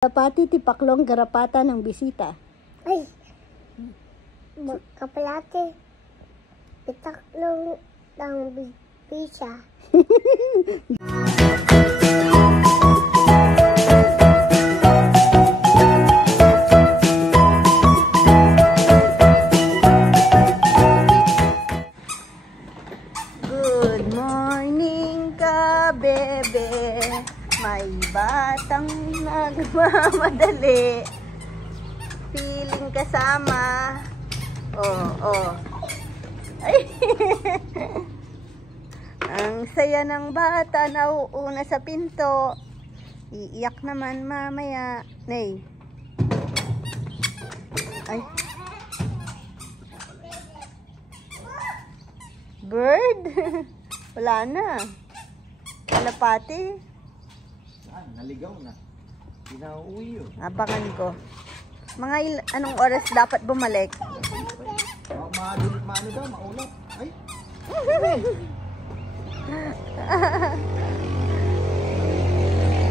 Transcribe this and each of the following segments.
Pati tipaklong garapata ng bisita. Ay, kapalate. Pitaklong ng bisita. Good morning ka, bebe. May batang nagmamadali. Feeling kasama. Oh. Ay. Ang saya ng bata nauuna sa pinto. Iiyak naman mamaya. Nay. Ay. Bird? Wala na. Kalapati. Naligaw na. Pinauwi yun. Abangan ko. Mga anong oras dapat bumalik? Maano daw, maulap. Ay!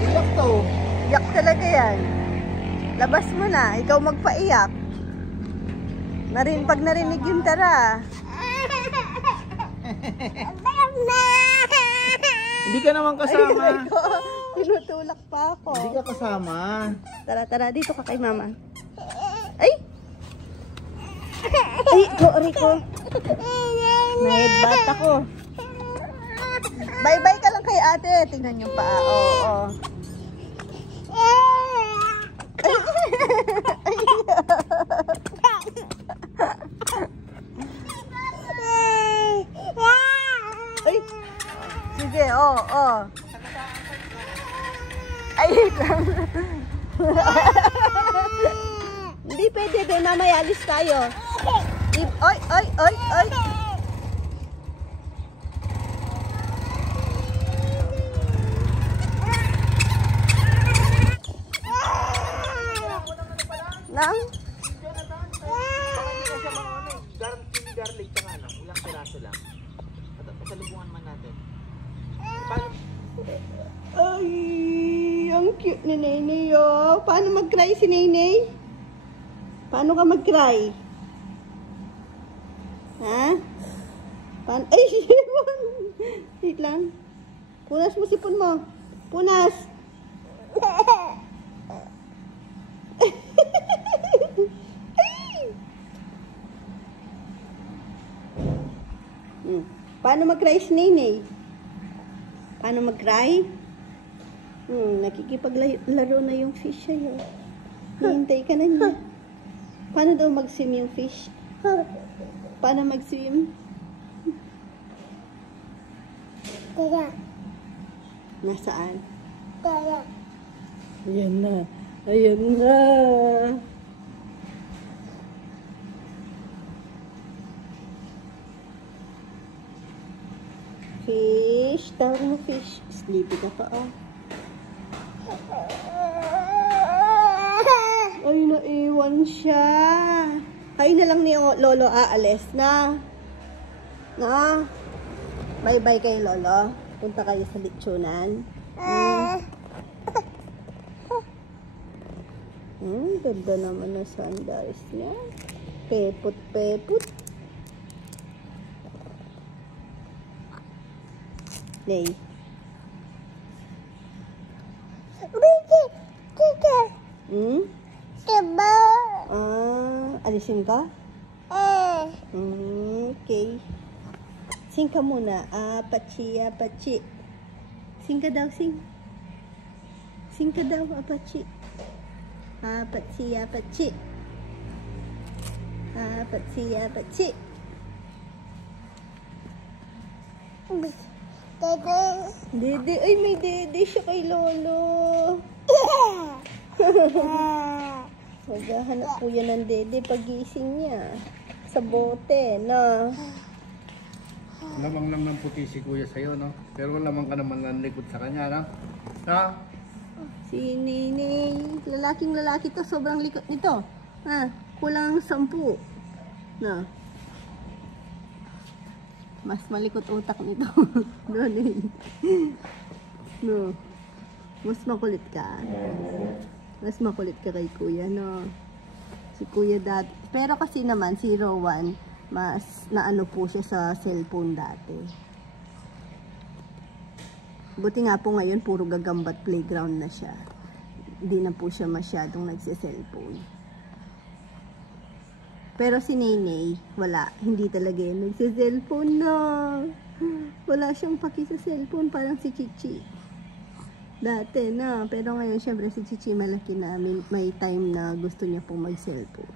Iyak to. Iyak talaga yan. Labas mo na. Ikaw magpaiyak. Pag narinig yung tara. Hindi ka naman kasama. Ay, tinutulak pa ako. Hindi ka kasama. Tara, dito ka kay mama. Ay! Ay, Rico. Na-headbutt ako. Bye-bye ka lang kay ate. Tingnan yung paa. Oo. Ay! Sige, oo. Ay, lang. Hindi pwede, be. Mamaya alis tayo. Oy. Nang? Garlic ka nga lang. Ilang piraso lang. At pasalubungan man natin. Ay, ang cute ni Nenay, oh. Paano mag-cry si Nenay? Paano ka mag-cry? Ha? Paano? Ay, sipon! Wait lang. Punas mo sipon mo. Punas! Paano mag-cry si Nenay? Paano mag-cry? Nakikipaglaro na yung fish sa'yo. Hihintay ka na niya. Paano daw mag-swim yung fish? Paano mag-swim? Kaya. Nasaan? Kaya. Ayan na. Fish. Tawag mo fish. Sleepy ka pa, oh. Ay, naiwan siya. Kayo na lang ni Lolo aalis na. Bye-bye kay Lolo. Punta kayo sa litsunan. Ganda naman na sandals niya. Peput. Nay. Diba? Alisin ka? Okay. Sing ka muna. Apache. Sing ka daw, sing. Sing ka daw, apache. Apache. Dede. Ay, may dede siya kay Lolo. Maghahanap po yan ng dede pag-gising niya. Sa bote, na. Lamang lang ng puti si kuya sa'yo, no? Pero lamang ka naman ng likod sa kanya, no? Ha? Si Nenay. Lalaking lalaki to. Sobrang likot nito. Kulang 10. Na. Mas malikot utak nito. No. Mas makulit ka. Mas makulit ka kay kuya, no? Si kuya dati. Pero kasi naman, si Rowan, mas naano po siya sa cellphone dati. Buti nga po ngayon, puro gagambat playground na siya. Hindi na po siya masyadong nagse-cellphone. Pero si Nenay, wala. Hindi talaga yun nagse-cellphone na. Wala siyang paki sa cellphone, parang si Chichi. Dati na, pero ngayon syempre si Chichi malaki na, may time na gusto niya pong mag-cellphone.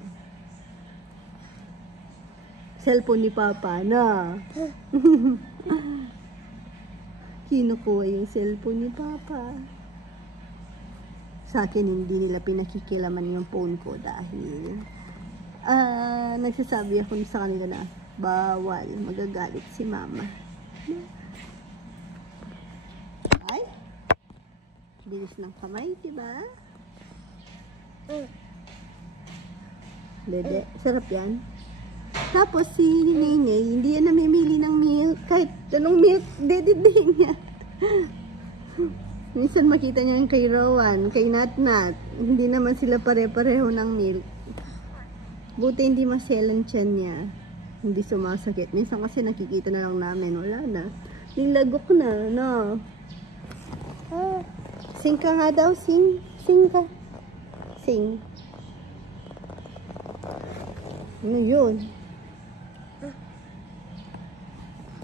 Cellphone ni Papa na. Kinukuha yung cellphone ni Papa. Sa akin hindi nila pinakikilaman yung phone ko dahil nagsasabi ako sa kanila na bawal, magagalit si Mama. Bilis ng kamay, diba? Dede, sarap yan. Tapos si Nenay, hindi yan namimili ng milk. Kahit anong milk, dede niya. Minsan makita niya yung kay Rowan, kay Natnat. Hindi naman sila pare-pareho ng milk. Buti hindi masyalan tiyan niya. Hindi sumasakit. Minsan kasi nakikita na lang namin, wala na. Nilagok na, no? Sing ka nga daw, sing. Sing ka. Sing. Ano yun?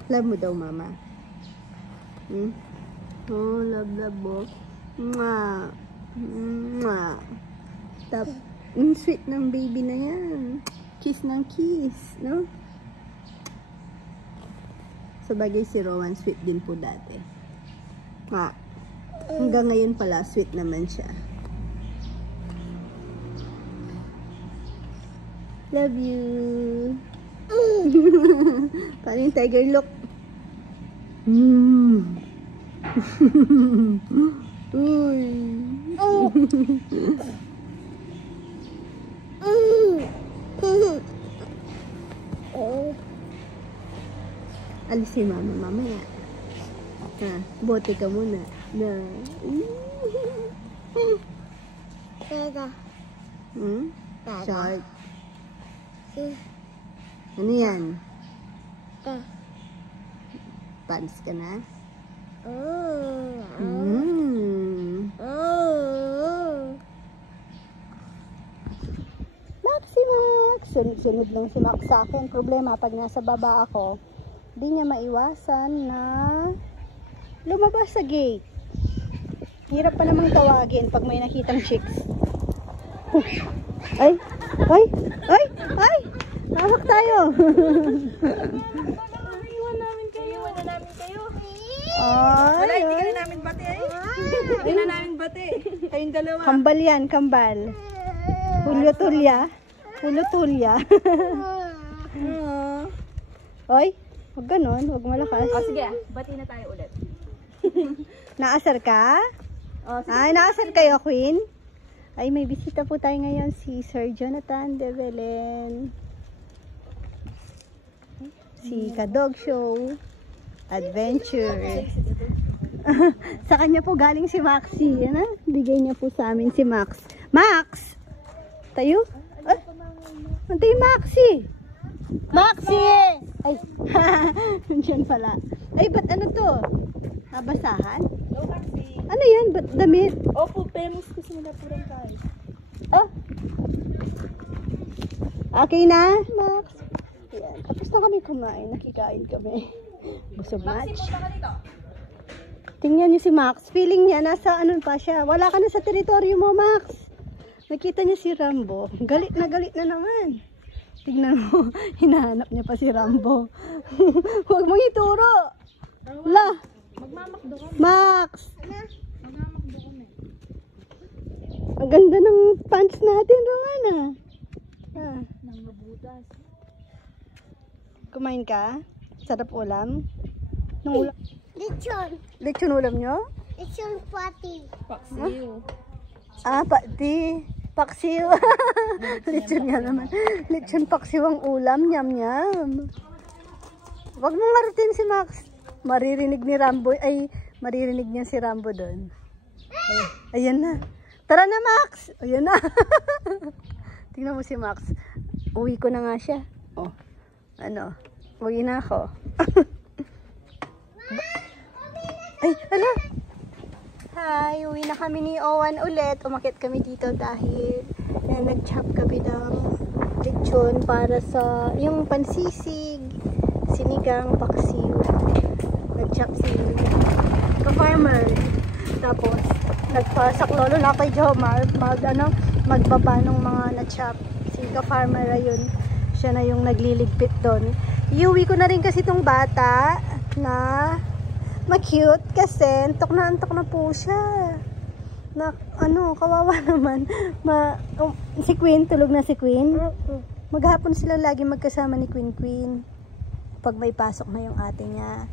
Love mo daw, Mama. Oh, love mo. Mwah. Mwah. Sweet ng baby na yan. Kiss ng kiss, no? Sabagay si Rowan, sweet din po dati. Hanggang ngayon pala, sweet naman siya. Love you. Parang tiger look. Uy. Alis si Mama mamaya. Bote ka muna. Na. Teka. Shark. Ano yan? Pants ka na? Max, si Max. Sunod lang si Max sa akin. Problema, pag nasa baba ako, di niya maiwasan na lumabas sa gate. Hirap pa namang tawagin pag may nakitang chicks. Ay! Ay! Ay! Ay! Hawak tayo! Iwan namin kayo. Ay! Wala, hindi ka rin namin bati eh. Hindi na namin bati. Kayong dalawa. Kambal yan, kambal. Hulyo tulya. Hulyo tulya. Oy! Huwag ganon, huwag malakas. O sige, bati na tayo ulit. Naasar ka? O, sige. Ay, naasar kayo, Queen? Ay, may bisita po tayo ngayon, si Sir Jonathan de Belen. Si Kadog Show Adventure. Sa kanya po galing si Maxi. Ano? Bigay niya po sa amin si Max. Max! Tayo? Antay Maxi! Maxi! Ay, nandiyan pala. Ay, ba't ano to? Nabasahan? No, Maxi. Ano yan? Ba't damit? Opo, famous ko sa Malapurang tayo. Oh. Okay na, Max? Ayan. Tapos na kami kumain. Nakikain kami. Busog Maxi, match. punta ka dito. Tingnan niyo si Max. Feeling niya nasa ano pa siya. Wala ka na sa teritoryo mo, Max. Nakita niya si Rambo. Galit na naman. Tingnan mo. Hinahanap niya pa si Rambo. Huwag mong ituro. La. Magmamakdo ka. Max. Magmamakdo kami. Ang ganda ng pants natin, Romana. Nang mabutas. Kumain ka? Sarap ulam? Nung ulam? Lechon. Lechon ulam nyo? Lechon pati. Paksiw. Pati. Paksiw. Lechon nga naman. Lechon paksiw ang ulam. Nyam nyam. Wag mong ngarutin si Max. Maririnig ni Rambo. Ay, maririnig niya si Rambo doon. Ay, ayan na. Tara na, Max! Ayan na. Tingnan mo si Max. Uwi ko na nga siya. Oh. Ano? Uwi na ako. Ay, ala! Hi! Uwi na kami ni Owen ulit. Umakit kami dito dahil nag-chop kami ng lechon para sa yung pansisig, sinigang, paksiw. Nag-chop si ka-farmer. Tapos, nagpasak lolo na kay Jomar magbaba ng mga na-chop. Si ka-farmer ayun, siya na yung nagliligpit doon. Iuwi ko na rin kasi itong bata na ma-cute kasi antok na po siya. Na, kawawa naman. Si Queen, tulog na si Queen. Maghapon sila lagi magkasama ni Queen. Pag may pasok na yung ate niya.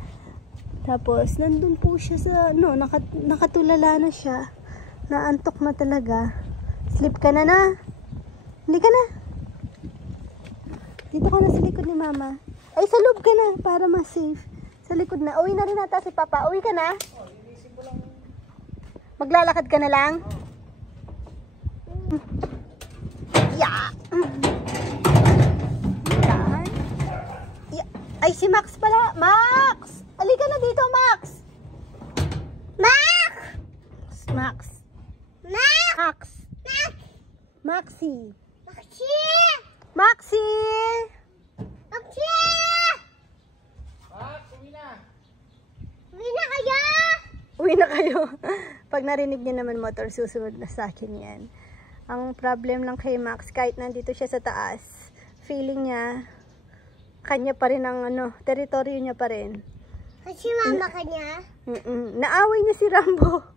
Tapos, nandun po siya sa, nakatulala na siya. Naantok na talaga. Sleep ka na na. Hindi ka na. Dito ka na sa likod ni Mama. Ay, sa loob ka na para mas safe. Sa likod na. Uwi na rin nata si Papa. Uwi ka na? Maglalakad ka na lang? Yeah. Ay, si Max pala. Max! Halika na dito, Max! Max! Max. Max! Max. Max! Maxi. Maxi! Maxi! Maxi! Uwi na kayo! Uwi na kayo. Pag narinig niya naman motor, susunod na sa akin yan. Ang problem lang kay Max, kahit nandito siya sa taas, feeling niya, kanya pa rin ang teritoryo niya pa rin. Kasi mama kanya. Naaway niya si Rambo.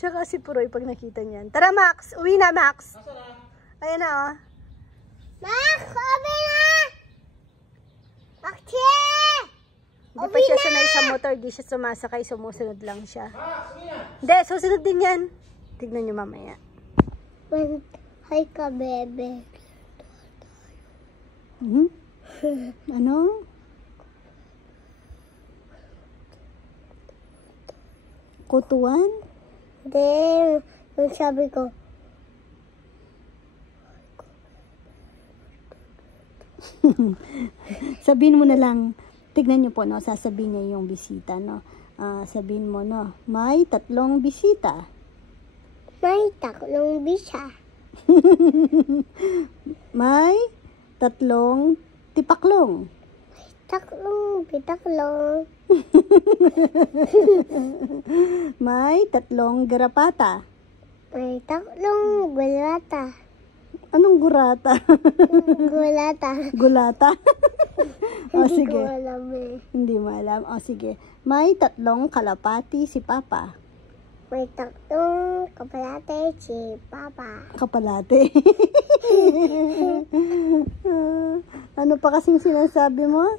Tsaka si Puroy pag nakita niyan. Tara Max, uwi na Max. Ayan na oh. Max, uwi na! Maxi! Hindi pa siya sanay sa motor, di siya sumasakay, sumusunod lang siya. Hindi, susunod din yan. Tignan niyo mamaya. Hi ka, bebe. Ano? Kutuan? Then, yung sabi ko, Sabihin mo na lang, tignan niyo po, sasabihin niya yung bisita, sabihin mo, may 3 bisita. may 3 bisa. May 3 tipaklong. 3 bitaklong. May 3 garapata. May 3 gulata. Anong gurata? Gulata. Gulata? O Hindi sige. ko alam eh. Hindi mo alam. O sige. May 3 kalapati si Papa. May 3 kapalate si Papa. Kapalate. Ano pa kasing sinasabi mo?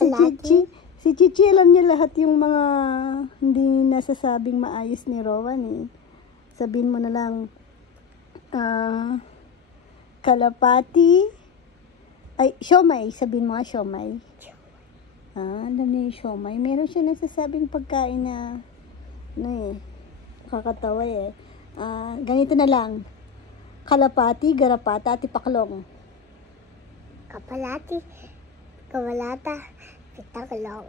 Si Chichi. Si Chichi alam niya lahat yung mga hindi nasasabing maayos ni Rowan eh. Sabihin mo na lang, kalapati, ay, siomay. Sabihin mo nga, siomay. Alam niya yung siomay. Meron siya nasasabing pagkain na, kakatawa eh. Ganito na lang. Kalapati, garapata, tipaklong. Kapalate, kawalata, pitaklong.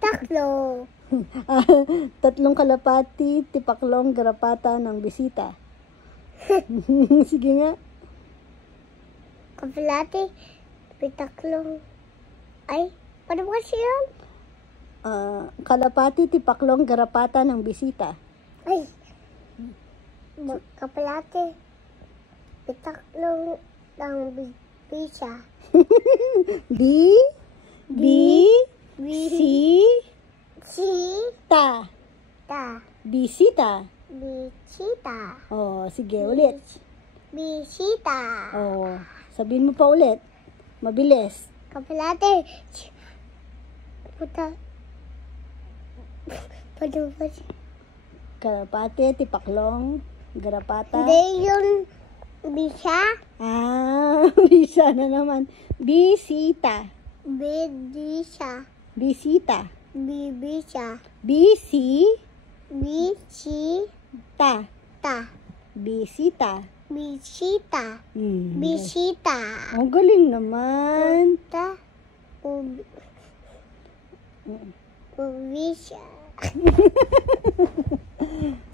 Taklong. 3 kalapati, tipaklong, garapata ng bisita. Sige nga. Kapalate, pitaklong. Ay, paano ba kasi yun? Kalapati, tipaklong, garapata ng bisita. Ay, kapalate, pitaklong ng bisa. Ta. Bisita. Bisita. Oh, sige, ulit. Bisita. Oh, sabihin mo pa ulit. Mabilis. Kapalate. Puta. Paano ba siya? Kalapati, tipaklong, garapata. Hindi yun bisa. Bisa na naman. Bisita. Bidisa. Bisita. Bibisa. Bisi. Bisi. Ta. Ta. Bisita. Bisita. Hmm. Bisita. Ang galing naman. Ta. Ubisya.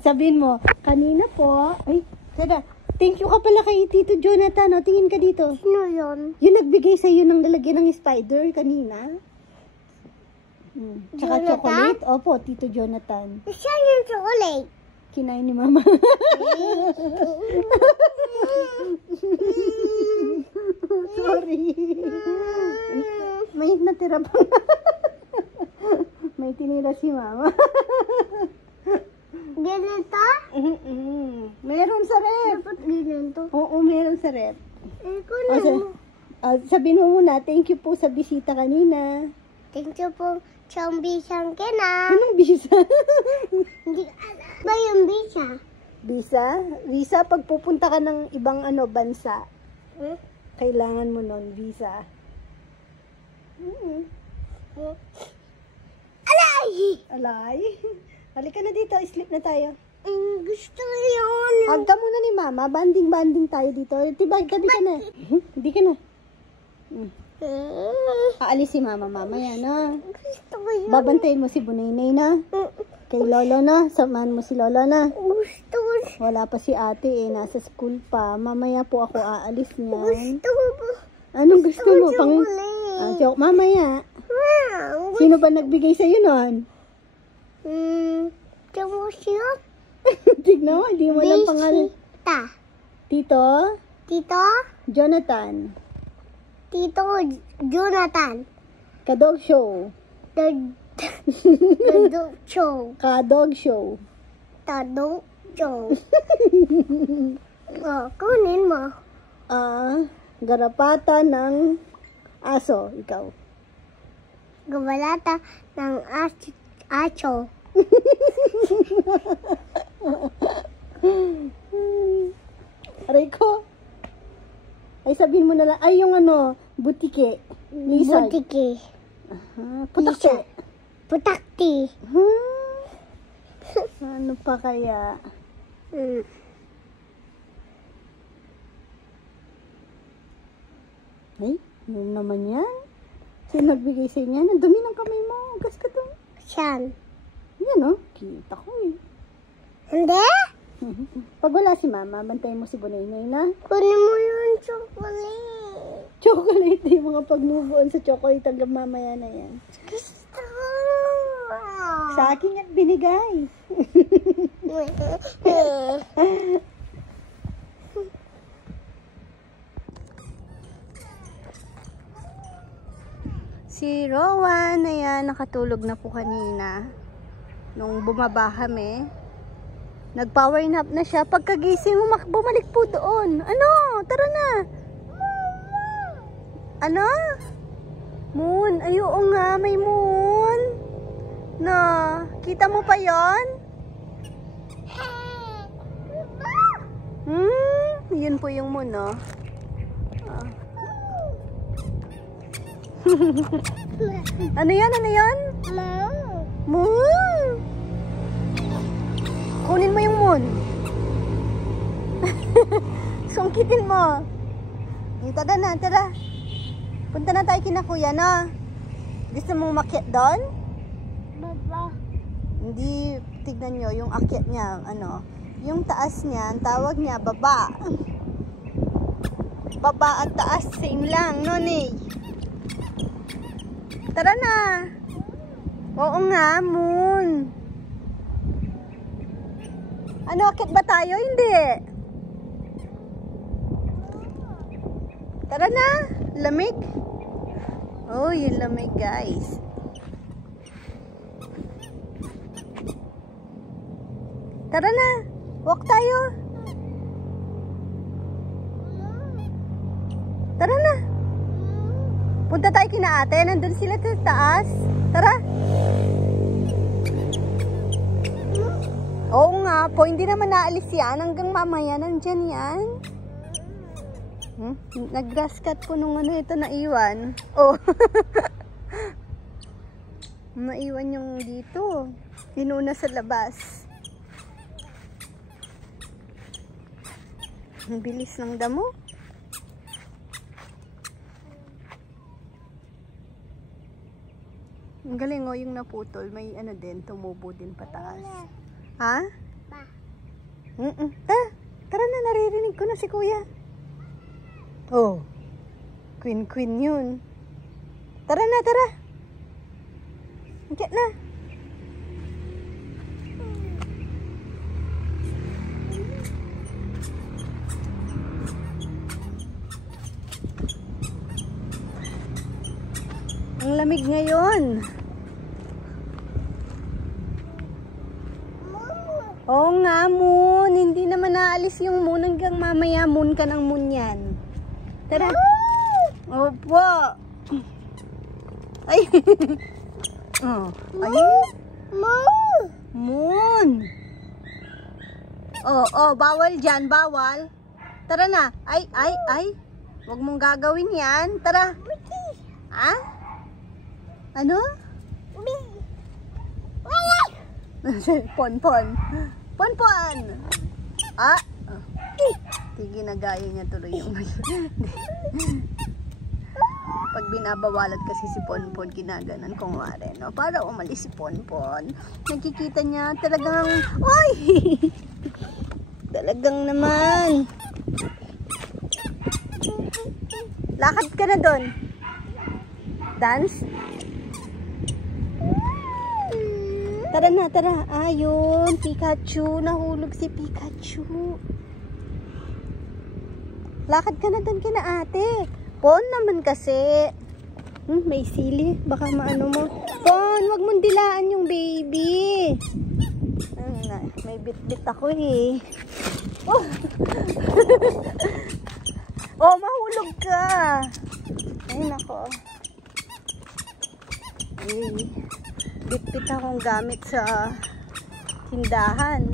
Sabihin mo, kanina po, ay, tara, thank you ka pala kay Tito Jonathan, o, tingin ka dito. Sino yun? Yung nagbigay sa'yo ng lalagyan ng spider kanina. Tsaka Jonathan? chocolate. Opo, Tito Jonathan. Siya yung chocolate. Kinain ni Mama. Sorry. May natira pa. May tinira si Mama. Ganito? Meron sa rep. Dapat ganito. Oo, meron sa rep. Ikaw na. Sabihin mo muna, thank you po sa bisita kanina. Thank you po. Siyang bisang kina. Anong bisa? Hindi alam. Ba yung bisa? Visa? Visa pag pupunta ka ng ibang bansa. Hmm? Kailangan mo nun, visa. Alay! Alay. Halika na dito, sleep na tayo. Gusto yun. Hug ka muna ni Mama, banding-banding tayo dito. Tabi ka na. Hindi ka na. Aalis si Mama mamaya na. Gusto ko yun. Babantayin mo si Bunaynay na. Kay Lolo na, samahan mo si Lolo na. Gusto ko. Wala pa si ate nasa school pa. Mamaya po ako aalis niyan. Gusto ko. Anong gusto mo? Chocolate. Joke mamaya. Wow. Sino ba nagbigay sa'yo nun? Chocolate. Tignan mo, hindi mo lang pangalan. Bisita. Tito? Tito? Jonathan. Tito Jonathan. Kadog show. The dog show. Kadog show. The dog show. Kunin mo. Garapata ng aso. Ikaw. Gabalata ng aso. Aray ko. Ay, sabihin mo na lang. Ay, yung butike. Lizard. Butiki. Putakte. Putakti. Ano pa kaya? Ay, ano naman yan? Sino nagbigay sa inyo? Ang dumi ng kamay mo. Gas ka doon. Siyan. Yan kita ko Hindi? Pag wala si Mama, bantayin mo si Bunaynay na. Kunin mo yung chocolate. Chocolate, di mga pag-move on sa chocolate hanggang mamaya na yan. Gusto. Sa akin yan binigay. Si Rowan, ayan, nakatulog na po kanina. Nung bumaba kami, nag-power nap na siya. Pagkagising mo, bumalik po doon. Ano? Tara na. Ano? Moon. Ay, oo nga, may moon. Na, kita mo pa yon? Yun po yung moon, no? Ano yan? Ano yan? Moon! Kunin mo yung moon. Sungkitin mo. Tara na, tara. Punta na tayo kina kuya, no? Gusto mong makyat doon? Baba. Hindi, tignan nyo, yung akyat niya, yung taas niya, ang tawag niya, baba. Baba at taas, same lang, no, Ney? Tara na. Oo nga, moon. Ano, akit ba tayo? Hindi. Tara na. Lamig. Oh, yung lamig, guys. Tara na. Walk tayo. Tara na. Punta tayo kina ate. Nandun sila sa taas. Tara. Oo nga po. Hindi naman naalis yan. Hanggang mamaya nandyan yan. Nag-grass cut po nung ito naiwan. Oh. Naiwan yung dito. Inuna sa labas. Ang bilis ng damo. Ang galing o, yung naputol. May ano din, tumubo din pataas. Ha? Pa. Tara na, naririnig ko na si kuya. Oh, queen yun. Tara na, tara. Andiyan na. Ang lamig ngayon. Oo nga, moon. Hindi naman naalis yung moon hanggang mamaya moon ka ng moon yan. Tara. Opo. Ay. Oh. Ay. Moon. Oh, bawal dyan, bawal. Tara na. Ay. Huwag mong gagawin yan. Tara. Ha? Ano? Pon. Ah? Sige, nagaya niya tuloy yung pag binabawalat kasi si Ponpon, ginaganan ko nga rin, no? Para umalis si Ponpon. Nakikita niya talagang, oy! Talagang naman. Lakad ka na doon. Dance? Tara na, tara. Ayun, Pikachu. Nahulog si Pikachu. Lakad ka na doon kina ate. Pon naman kasi. May sili. Baka maano mo. Pon, wag mong dilaan yung baby. May bit-bit ako eh. Oh, oh, mahulog ka. Ay, nako. Ay, bit-bit akong gamit sa tindahan.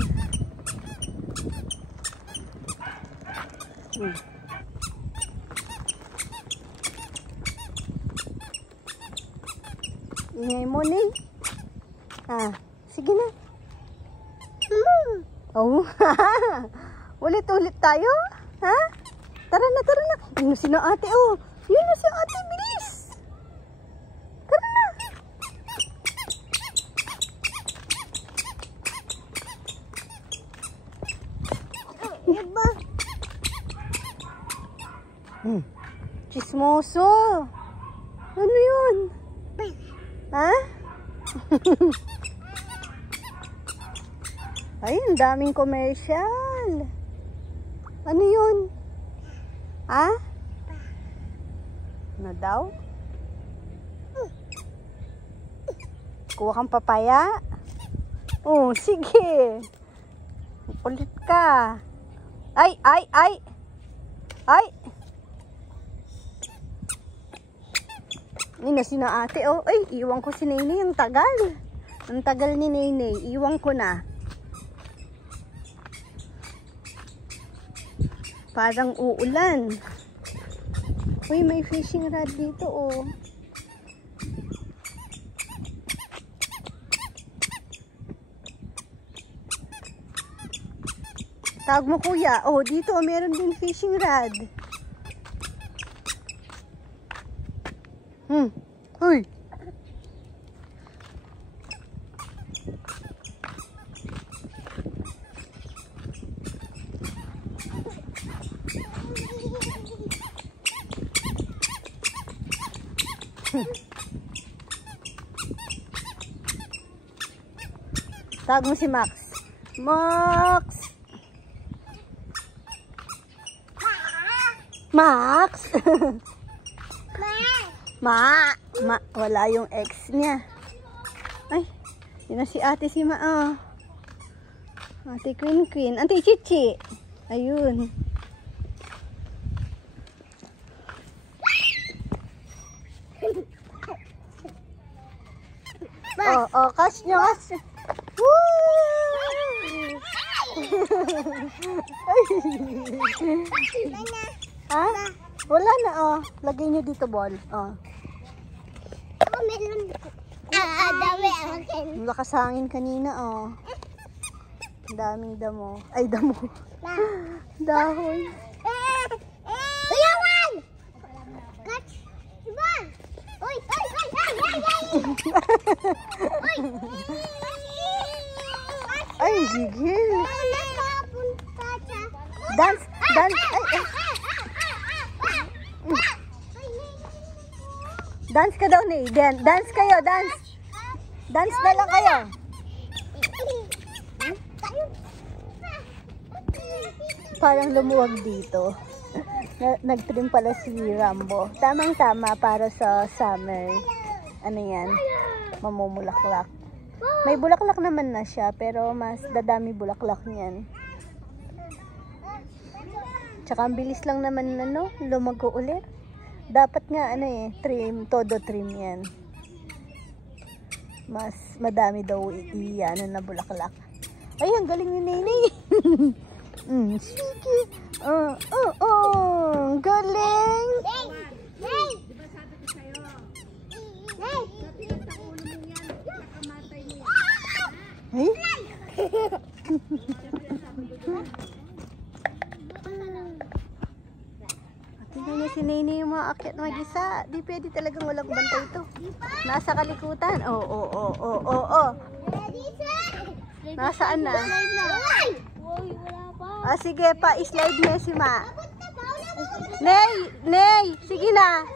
Ingay mo na eh. Sige na. Oh, ulit-ulit tayo? Ha? Tara na. Yun na si na ate, oh. Yun na si ate, bilis. Tara na. Diba? Chismoso. Ano yun? Ha? Ay, ang daming commercial. Ano yun? Ha? Ano daw? Kuha kang papaya? Oh, sige. Ulit ka. Ay! Ini na si na ate, oh. Ay, iwan ko si Nene. Ang tagal. Ang tagal ni Nene. Iwan ko na. Parang uulan. Uy, may fishing rod dito, oh. Tawag mo, kuya. Oh, dito, meron din fishing rod. Uy. Tawag mo si Max. Max! Max! Wala yung ex niya. Ay, yun na si ate si Ma. Ate Queen. Ate Chichi. Ayun. Kas nyo. Ha? Wala na, oh. Lagay nyo dito, ball. Oh. Meron. Dami akin. Lakas hangin kanina, oh. Daming damo. Ay, damo. Dahon. Ay, gigil. Dance, dance. Ay. Dance ka daw ni. Dance kayo, dance. Dance na lang kayo. Parang lumuwag dito. Nagtrim pala si Rambo. Tamang-tama para sa summer. Ano yan? Mamumulaklak. May bulaklak naman na siya, pero mas dadami bulaklak niyan. Tsaka ang bilis lang naman lumago ulit. Dapat nga trim, todo trim yan. Mas madami daw na bulaklak. Ay, ang galing ni Nene. Sige. Galing. Ay? Tingnan niyo si Nene yung mga akyat mag-isa. Di pwede talagang walang bantay ito. Nasa kalikutan. Oo. Nasaan na? Ah, sige pa, slide niya si Ma. Ney, sige na.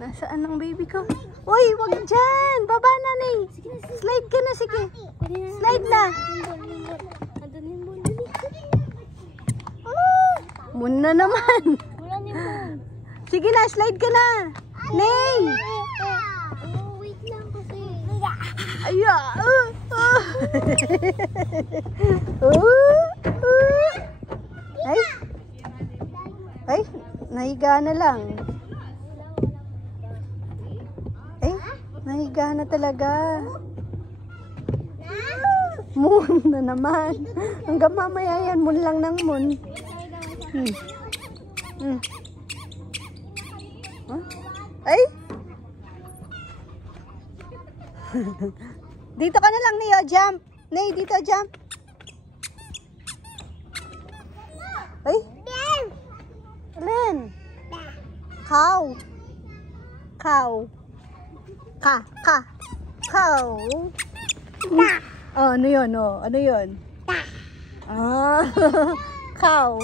Nasaan ang baby ko? Uy, wag dyan. Baba na, Ney. Slide ka na, sige. Slide na. Muna naman. Sige na, slide ka na. Ney. Wait lang kasi. Aya. Ay, nahiga na lang. Nahiga na talaga. Moon na naman. Hanggang mamaya yan, moon lang ng moon. Huh? Ay! Dito ka na lang, Neo. Jump. Ney, dito, jump. Ay! Alin? Cow. Cow. Cow. Oh, ano yun? Oh, ano yun? Ah, cow.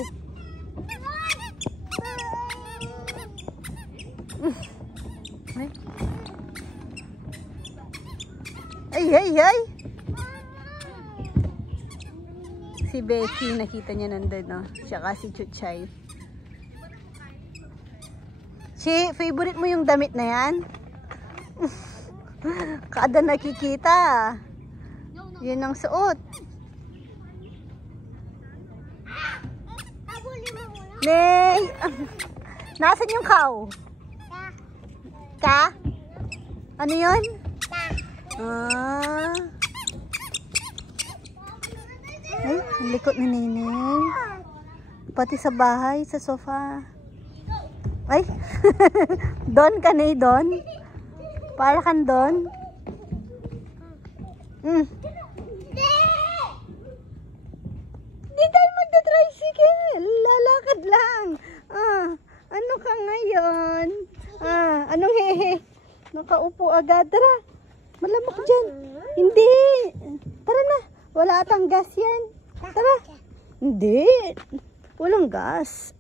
Ay. Si Becky, nakita niya nandun, no? Tsaka si Chuchay. Favorite mo yung damit na yan? Kada nakikita, yun ang suot. Ney! Nasaan yung cow? Ka? Ano yun? Ah. Ay, ang likot ni Neneng. Pati sa bahay, sa sofa. Ay, Don ka, Ney, Don. Para kan Don. Di tayo magta-tricycle. Lalakad lang. Ano ka ngayon? Anong hehe? Nakaupo agad. Tara. Malamok dyan. Hindi. Tara na. Wala atang gas yan. Tara. Hindi. Walang gas.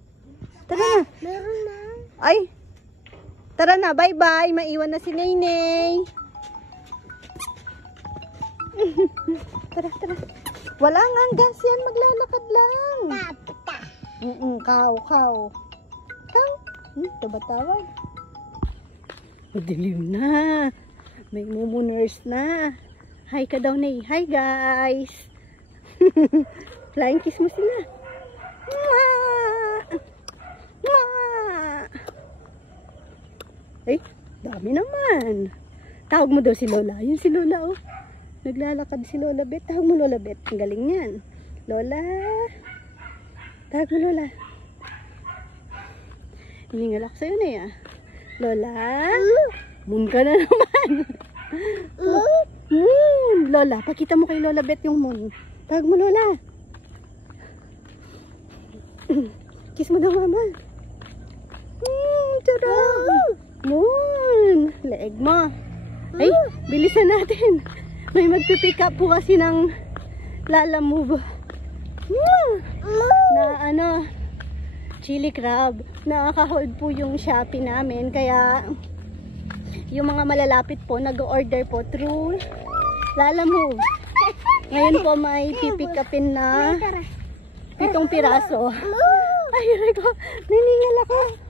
Tara na. Meron na. Ay. Tara na. Bye-bye. Maiwan na si Neneng. Tara. Wala nga ang gas yan. Maglalakad lang. Cow. Cow. Tabatawag. Madilim na. May mumuners na. Hi ka daw, Ney. Hi, guys. Flying kiss mo sila. Ay, dami naman. Tawag mo daw si Lola. Yun si Lola, oh. Naglalakad si Lola Bet. Tawag mo Lola Bet. Ang galing yan. Lola. Tawag mo Lola. Hiningal ako sa'yo na ya. Lola. Moon ka na naman. Moon. Lola, pakita mo kay Lola Bet yung moon. Tawag mo Lola. Kiss mo daw, mama. Charot. Moon. Leeg mo. Ay, bilisan natin. May magpipick up po kasi ng Lala Move. Na ano, chili crab. Nakaka-hold po yung Shopee namin. Kaya, yung mga malalapit po, nag-order po through Lala Move. Ngayon po may pipick upin na 7 piraso. Ay, Rico, naningal ako.